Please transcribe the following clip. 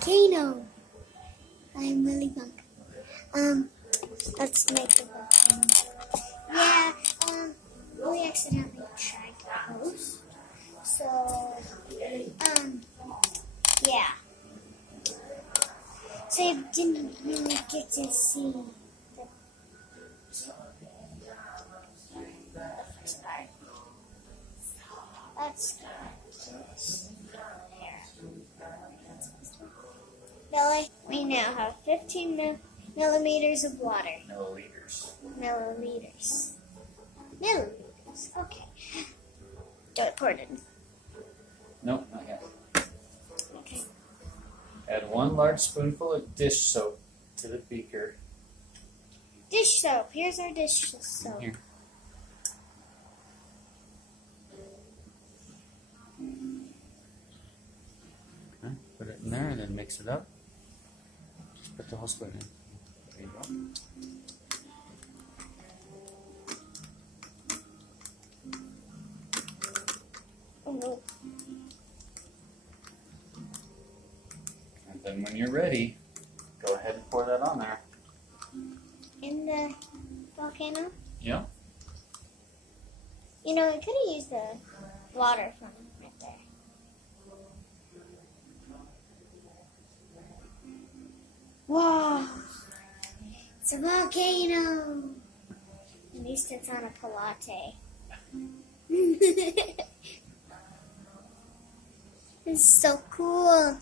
volcano. I'm Willy Wonka. Let's make the volcano. Yeah, we accidentally tried to post. So, yeah. So I didn't really get to see the first part. Let's go here. Billy, we now have 15 millimeters of water. Milliliters. Milliliters. Milliliters. Okay. Do it poured in. Nope, not yet. Okay. Add 1 large spoonful of dish soap to the beaker. Dish soap. Here's our dish soap. Here. Okay, put it in there and then mix it up. Just put the whole spoon in. There you go. Oh no. And then when you're ready, go ahead and pour that on there. In the volcano? Yeah. You know, I could have used the water from right there. Wow! It's a volcano! At least it's on a palate. This is so cool.